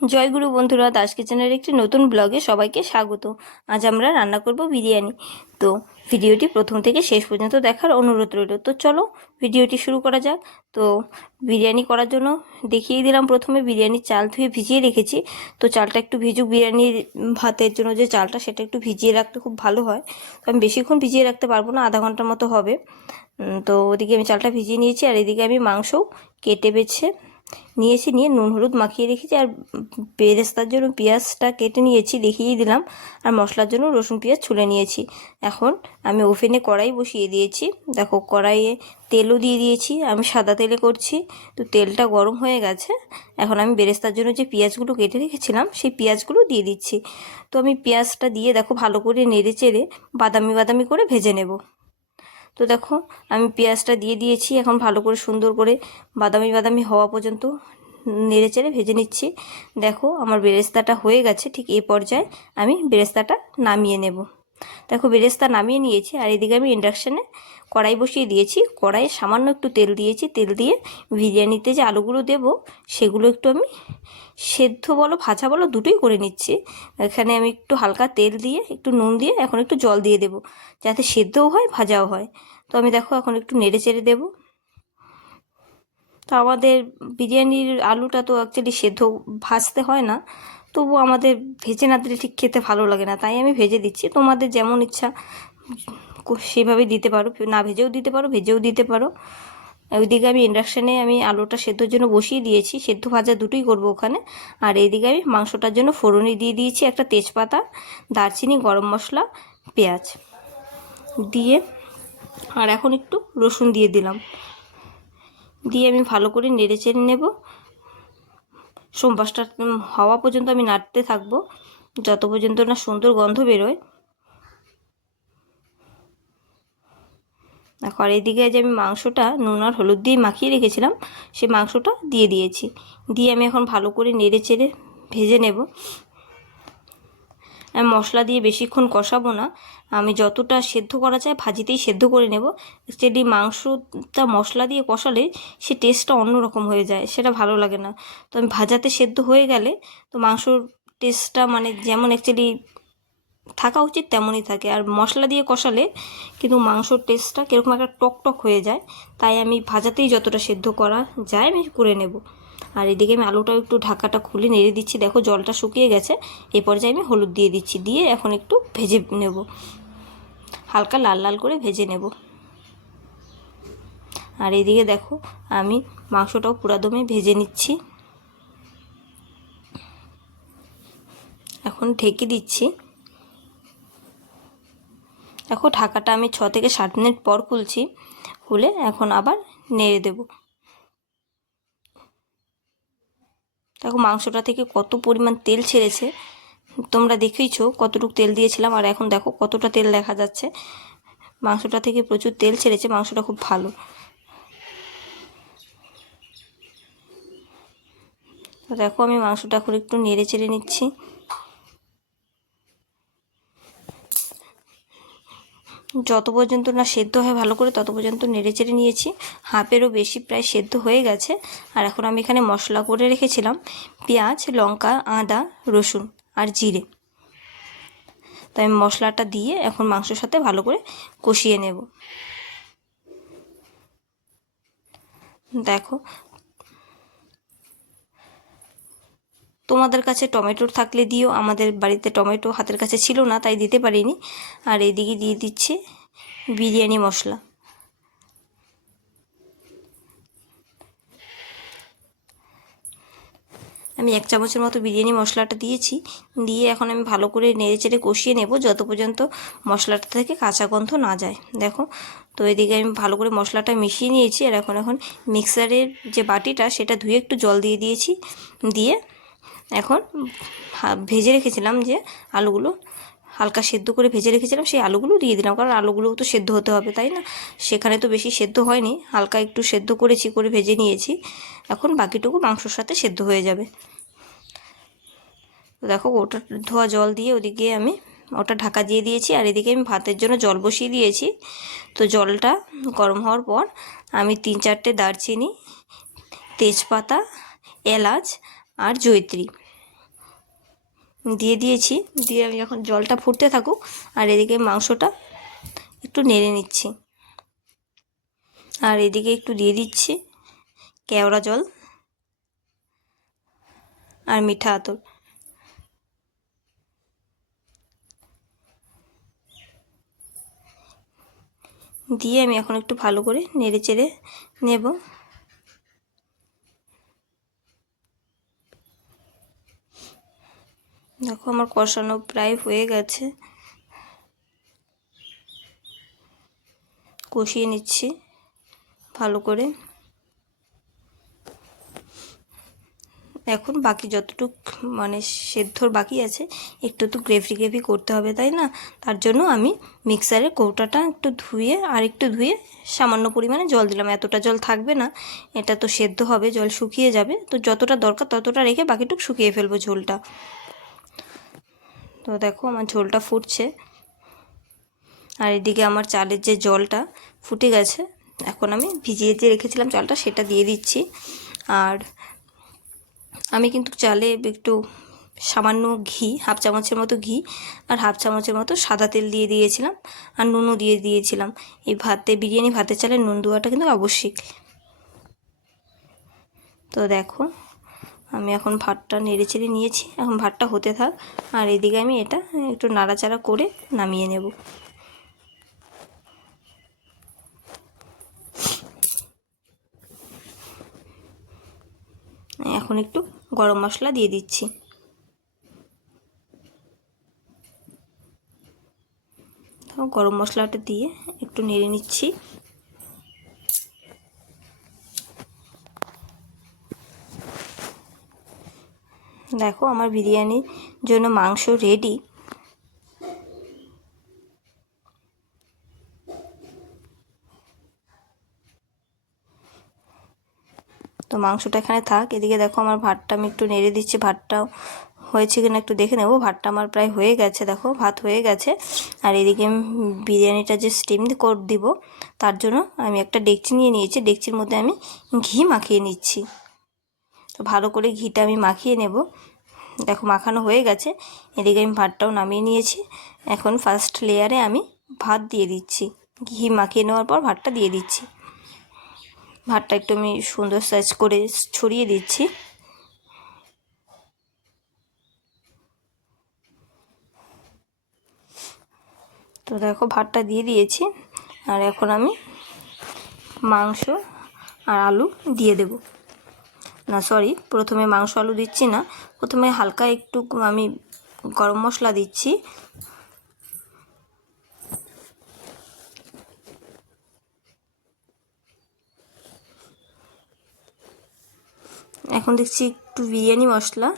জয়গুরু বন্ধুরা, দাস কিচেনের একটি নতুন ব্লগে সবাইকে স্বাগত। আজ আমরা রান্না করব বিরিয়ানি। তো ভিডিওটি প্রথম থেকে শেষ পর্যন্ত দেখার অনুরোধ রইল। তো চলো ভিডিওটি শুরু করা যাক। তো বিরিয়ানি করার জন্য দেখিয়ে দিলাম প্রথমে বিরিয়ানির চাল ধুয়ে ভিজিয়ে রেখেছি। তো চালটা একটু ভিজুক, বিরিয়ানির ভাতের জন্য যে চালটা সেটা একটু ভিজিয়ে রাখতে খুব ভালো হয়। তো আমি বেশিক্ষণ ভিজিয়ে রাখতে পারব না, আধা ঘণ্টার মতো হবে। তো ওদিকে আমি চালটা ভিজিয়ে নিয়েছি আর এদিকে আমি মাংসও কেটে বেছে নিয়েছি নিয়ে নুন হলুদ মাখিয়ে রেখেছি আর বেরেস্তার জন্য পেঁয়াজটা কেটে নিয়েছি দেখিয়ে দিলাম। আর মশলার জন্য রসুন, পেঁয়াজ ছুলে নিয়েছি। এখন আমি ওভেনে কড়াই বসিয়ে দিয়েছি। দেখো, কড়াইয়ে তেলও দিয়ে দিয়েছি। আমি সাদা তেলে করছি। তো তেলটা গরম হয়ে গেছে। এখন আমি বেরেস্তার জন্য যে পেঁয়াজগুলো কেটে রেখেছিলাম, সেই পেঁয়াজগুলো দিয়ে দিচ্ছি। তো আমি পেঁয়াজটা দিয়ে দেখো ভালো করে নেড়ে চেড়ে বাদামি বাদামি করে ভেজে নেব। তো দেখো, আমি পেঁয়াজটা দিয়ে দিয়েছি। এখন ভালো করে সুন্দর করে বাদামি বাদামি হওয়া পর্যন্ত নেড়ে চেড়ে ভেজে নিচ্ছি। দেখো, আমার বেরেস্তাটা হয়ে গেছে। ঠিক এ পর্যায়ে আমি বেরেস্তাটা নামিয়ে নেব। দেখো বেরেস্তা নামিয়ে নিয়েছি, আর এদিকে আমি ইন্ডাকশানে কড়াই বসিয়ে দিয়েছি। কড়াইয়ে সামান্য একটু তেল দিয়েছি, তেল দিয়ে বিরিয়ানিতে যে আলুগুলো দেব, সেগুলো একটু আমি সেদ্ধ বলো, ভাজা বলো, দুটোই করে নিচ্ছি। এখানে আমি একটু হালকা তেল দিয়ে, একটু নুন দিয়ে, এখন একটু জল দিয়ে দেব, যাতে সেদ্ধও হয়, ভাজাও হয়। তো আমি দেখো এখন একটু নেড়ে চেড়ে দেবো। তো আমাদের বিরিয়ানির আলুটা তো অ্যাকচুয়ালি সেদ্ধ ভাজতে হয় না তবু আমাদের ভেজে না দিলে ঠিক খেতে ভালো লাগে না, তাই আমি ভেজে দিচ্ছি। তোমাদের যেমন ইচ্ছা সেভাবে দিতে পারো। না ভেজেও দিতে পারো, ভেজেও দিতে পারো। ওইদিকে আমি ইন্ডাকশানে আমি আলুটা সেদ্ধর জন্য বসিয়ে দিয়েছি, সেদ্ধ ভাজা দুটোই করব ওখানে। আর এইদিকে আমি মাংসটার জন্য ফোড়নি দিয়ে দিয়েছি একটা তেজপাতা, দারচিনি, গরম মশলা, পেঁয়াজ দিয়ে। আর এখন একটু রসুন দিয়ে দিলাম। দিয়ে আমি ভালো করে নেড়ে চেড়ে নেব। সোমবাসটা হওয়া পর্যন্ত আমি নাড়তে থাকব, যত পর্যন্ত না সুন্দর গন্ধ বেরোয়। দেখো, আর এদিকে যে আমি মাংসটা নুন আর হলুদ দিয়ে মাখিয়ে রেখেছিলাম, সে মাংসটা দিয়ে দিয়েছি। দিয়ে আমি এখন ভালো করে নেড়ে চেড়ে ভেজে নেব। মশলা দিয়ে বেশিক্ষণ কষাবো না। আমি যতটা সেদ্ধ করা যায় ভাজিতেই সেদ্ধ করে নেব। অ্যাকচুয়ালি মাংসটা মশলা দিয়ে কষালে সে টেস্টটা অন্যরকম হয়ে যায়, সেটা ভালো লাগে না। তো আমি ভাজাতে সেদ্ধ হয়ে গেলে তো মাংসর টেস্টটা মানে যেমন অ্যাকচুয়ালি থাকা উচিত তেমনই থাকে। আর মশলা দিয়ে কষালে কিন্তু মাংসর টেস্টটা কীরকম একটা টক টক হয়ে যায়। তাই আমি ভাজাতেই যতটা সেদ্ধ করা যায় আমি করে নেব। আর এদিকে আমি আলুটাও একটু ঢাকাটা খুলে নেড়ে দিচ্ছি। দেখো জলটা শুকিয়ে গেছে। এই পর্যায়ে আমি হলুদ দিয়ে দিচ্ছি। দিয়ে এখন একটু ভেজে নেব। হালকা লাল লাল করে ভেজে নেব। আর এদিকে দেখো আমি মাংসটাও পুরাদমে ভেজে নিচ্ছি। এখন ঢেকে দিচ্ছি। দেখো ঢাকাটা আমি ছ থেকে সাত মিনিট পর খুলছি। খুলে এখন আবার নেড়ে দেব। দেখো মাংসটা থেকে কত পরিমাণ তেল ছেড়েছে। তোমরা দেখেইছো কতটুকু তেল দিয়েছিলাম, আর এখন দেখো কতটা তেল দেখা যাচ্ছে। মাংসটা থেকে প্রচুর তেল ছেড়েছে, মাংসটা খুব ভালো। দেখো আমি মাংসটা এখন একটু নেড়ে চেড়ে নিচ্ছি। যত পর্যন্ত না সেদ্ধ হয়, ভালো করে তত পর্যন্ত নেড়ে চেড়ে নিয়েছি। হাফেরও বেশি প্রায় সেদ্ধ হয়ে গেছে। আর এখন আমি এখানে মশলা করে রেখেছিলাম। পেঁয়াজ, লঙ্কা, আদা, রসুন আর জিরে। তো আমি মশলাটা দিয়ে এখন মাংসের সাথে ভালো করে কষিয়ে নেব। দেখো তোমাদের কাছে টমেটো থাকলে দিও। আমাদের বাড়িতে টমেটো হাতের কাছে ছিল না, তাই দিতে পারিনি। আর এদিকে দিয়ে দিচ্ছি বিরিয়ানি মশলা। আমি এক চামচের মতো বিরিয়ানি মশলাটা দিয়েছি। দিয়ে এখন আমি ভালো করে নেড়ে চেড়ে কষিয়ে নেব, যত পর্যন্ত মশলাটা থেকে কাঁচা গন্ধ না যায়। দেখো, তো এদিকে আমি ভালো করে মশলাটা মিশিয়ে নিয়েছি। আর এখন এখন মিক্সারের যে বাটিটা, সেটা ধুয়ে একটু জল দিয়ে দিয়েছি। দিয়ে এখন ভেজে রেখেছিলাম যে আলুগুলো হালকা সেদ্ধ করে ভেজে রেখেছিলাম, সেই আলুগুলো দিয়ে দিলাম। কারণ আলুগুলোও তো সেদ্ধ হতে হবে, তাই না? সেখানে তো বেশি সেদ্ধ হয়নি, হালকা একটু সেদ্ধ করেছি, করে ভেজে নিয়েছি। এখন বাকিটুকু মাংসর সাথে সেদ্ধ হয়ে যাবে। তো দেখো, ওটা ধোয়া জল দিয়ে ওদিকে আমি ওটা ঢাকা দিয়ে দিয়েছি, আর এদিকে আমি ভাতের জন্য জল বসিয়ে দিয়েছি। তো জলটা গরম হওয়ার পর আমি তিন চারটে দারচিনি, তেজপাতা, এলাচ আর জৈত্রী দিয়ে দিয়েছি, দিয়ে আমি যখন জলটা ফুটতে থাকুক, আর এদিকে মাংসটা একটু নেড়ে নিচ্ছি। আর এদিকে একটু দিয়ে দিচ্ছি কেওড়া জল আর মিঠা আতর। দিয়ে আমি এখন একটু ভালো করে নেড়ে চেড়ে নেব। দেখো আমার কষানো প্রায় হয়ে গেছে। কষিয়ে নিচ্ছি ভালো করে। এখন বাকি যতটুক মানে সেদ্ধর বাকি আছে, একটু তো গ্রেভি গ্রেভি করতে হবে, তাই না? তার জন্য আমি মিক্সারের কৌটাটা একটু ধুয়ে আর একটু ধুয়ে সামান্য পরিমাণে জল দিলাম। এতটা জল থাকবে না, এটা তো সেদ্ধ হবে, জল শুকিয়ে যাবে। তো যতটা দরকার ততটা রেখে বাকিটুক শুকিয়ে ফেলব ঝোলটা। তো দেখো আমার ঝোলটা ফুটছে। আর এদিকে আমার চালের যে জলটা ফুটে গেছে, এখন আমি ভিজিয়ে যে রেখেছিলাম চালটা সেটা দিয়ে দিচ্ছি। আর আমি কিন্তু চালে একটু সামান্য ঘি, হাফ চামচের মতো ঘি আর হাফ চামচের মতো সাদা তেল দিয়ে দিয়েছিলাম আর নুনও দিয়ে দিয়েছিলাম। এই ভাতে, বিরিয়ানি ভাতের চালের নুন দেওয়াটা কিন্তু আবশ্যিক। তো দেখো আমি এখন ভাতটা নেড়ে চেড়ে নিয়েছি। এখন ভাতটা হতে থাক। আর এদিকে আমি এটা একটু নাড়াচাড়া করে নামিয়ে নেব। এখন একটু গরম মশলা দিয়ে দিচ্ছি। গরম মশলাটা দিয়ে একটু নেড়ে নিচ্ছি। দেখো আমার বিরিয়ানির জন্য মাংস রেডি তো মাংসটা এখানে থাক, এদিকে দেখো আমার ভাতটা আমি একটু নেড়ে দিচ্ছি ভাতটাও হয়েছে কিনা একটু দেখে নেব। ভাতটা আমার প্রায় হয়ে গেছে, দেখো ভাত হয়ে গেছে। আর এদিকে বিরিয়ানিটা যে স্টিম করে দিব। তার জন্য আমি একটা ডেকচি নিয়ে নিয়েছি, ডেকচির মধ্যে আমি ঘি মাখিয়ে নিচ্ছি। তো ভালো করে ঘিটা আমি মাখিয়ে নেব। দেখো মাখানো হয়ে গেছে। এদিকে আমি ভাতটাও নামিয়ে নিয়েছি। এখন ফার্স্ট লেয়ারে আমি ভাত দিয়ে দিচ্ছি। ঘি মাখিয়ে নেওয়ার পর ভাতটা দিয়ে দিচ্ছি। ভাতটা একটু আমি সুন্দর সাইজ করে ছড়িয়ে দিচ্ছি। তো দেখো ভাতটা দিয়ে দিয়েছি। আর এখন আমি মাংস আর আলু দিয়ে দেব। না সরি প্রথমে মাংস আলু দিচ্ছি না। প্রথমে হালকা একটু আমি গরম মশলা দিচ্ছি। এখন দেখছি একটু বিরিয়ানি মশলা।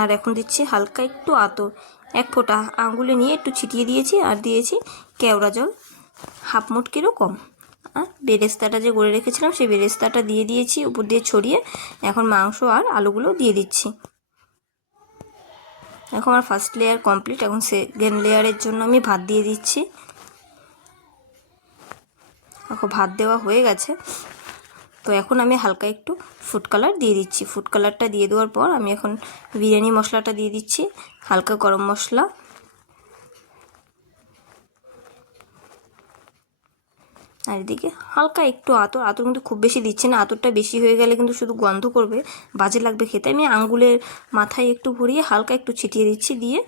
আর এখন দিচ্ছি হালকা একটু আতর। এক ফোঁটা আঙুলে নিয়ে একটু ছিটিয়ে দিয়েছি আর দিয়েছি কেওড়া জল। হাফ মুটকিরও কম। আর বেরেস্তাটা যে গড়ে রেখেছিলাম, সেই বেরেস্তাটা দিয়ে দিয়েছি, উপর দিয়ে ছড়িয়ে। এখন মাংস আর আলুগুলো দিয়ে দিচ্ছি। এখন আমার ফার্স্ট লেয়ার কমপ্লিট এখন সেকেন্ড লেয়ারের জন্য আমি ভাত দিয়ে দিচ্ছি। দেখো, ভাত দেওয়া হয়ে গেছে। তো এখন আমি হালকা একটু ফুড কালার দিয়ে দিচ্ছি। ফুড কালারটা দিয়ে দেওয়ার পর আমি এখন বিরিয়ানি মশলাটা দিয়ে দিচ্ছি, হালকা গরম মশলা। আর এদিকে হালকা একটু আতর আতর কিন্তু খুব বেশি দিচ্ছে না, আতরটা বেশি হয়ে গেলে কিন্তু শুধু গন্ধ করবে, বাজে লাগবে খেতে। আমি আঙ্গুলের মাথায় একটু ভরিয়ে হালকা একটু ছিটিয়ে দিচ্ছি দিয়ে,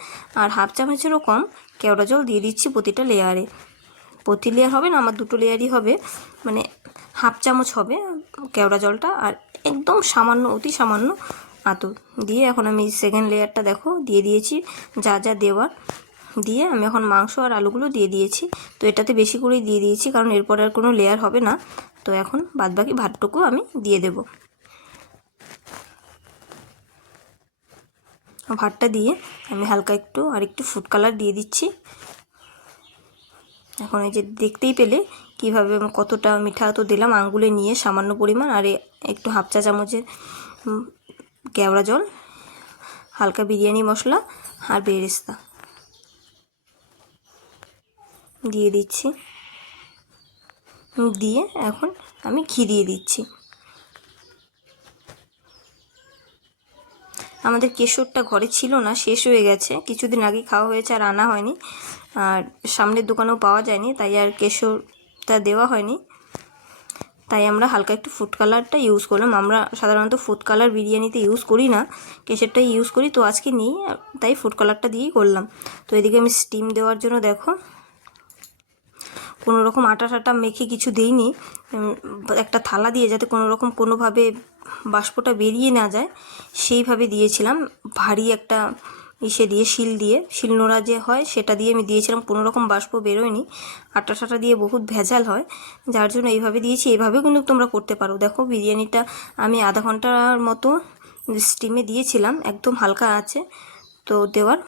আর হাফ চামচেরও কম কেওড়া জল দিয়ে দিচ্ছি প্রতিটা লেয়ারে প্রতি লেয়ার হবে না, আমার দুটো লেয়ারই হবে মানে হাফ চামচ হবে কেওড়া জলটা, আর একদম সামান্য, অতি সামান্য আতর। দিয়ে এখন আমি সেকেন্ড লেয়ারটা দেখো, দিয়ে দিয়েছি যা যা দেওয়ার। দিয়ে আমি এখন মাংস আর আলুগুলো দিয়ে দিয়েছি। তো এটাতে বেশি করেই দিয়ে দিয়েছি, কারণ এরপর আর কোনো লেয়ার হবে না। তো এখন বাদবাকি ভাতটুকু আমি দিয়ে দেব। ভাতটা দিয়ে আমি হালকা একটু আর একটু ফুড কালার দিয়ে দিচ্ছি। এখন এই যে দেখতেই পেলে কীভাবে কতটা মিঠা তো দিলাম আঙ্গুলে নিয়ে সামান্য পরিমাণ, আর একটু হাফ চা চামচের কেওড়া জল, হালকা বিরিয়ানি মশলা আর বেরেস্তা। দিয়ে দিচ্ছি। দিয়ে এখন আমি ঘি দিয়ে দিচ্ছি। আমাদের কেশরটা ঘরে ছিল না, শেষ হয়ে গেছে। কিছুদিন আগে খাওয়া হয়েছে আর আনা হয়নি। আর সামনের দোকানেও পাওয়া যায়নি, তাই আর কেশরটা দেওয়া হয়নি। তাই আমরা হালকা একটু ফুড কালারটা ইউজ করলাম। আমরা সাধারণত ফুড কালার বিরিয়ানিতে ইউজ করি না, কেশরটাই ইউজ করি। তো আজকে নিই, তাই ফুড কালারটা দিয়েই করলাম। তো এদিকে আমি স্টিম দেওয়ার জন্য দেখো কোনো রকম আটা টাটা মেখে কিছু দিইনি। একটা থালা দিয়ে যাতে কোনো রকম কোনোভাবে বাষ্পটা বেরিয়ে না যায়, সেইভাবে দিয়েছিলাম। ভারী একটা ইসে দিয়ে, শিল দিয়ে শিলনোড়া যে হয় সেটা দিয়ে আমি দিয়েছিলাম। কোনো রকম বাষ্প বেরোয়নি। আটা টাটা দিয়ে বহুত ভেজাল হয়, যার জন্য এইভাবে দিয়েছি। এইভাবেও কিন্তু তোমরা করতে পারো। দেখো, বিরিয়ানিটা আমি আধা ঘণ্টার মতো স্টিমে দিয়েছিলাম। একদম হালকা আছে তো দেওয়ার।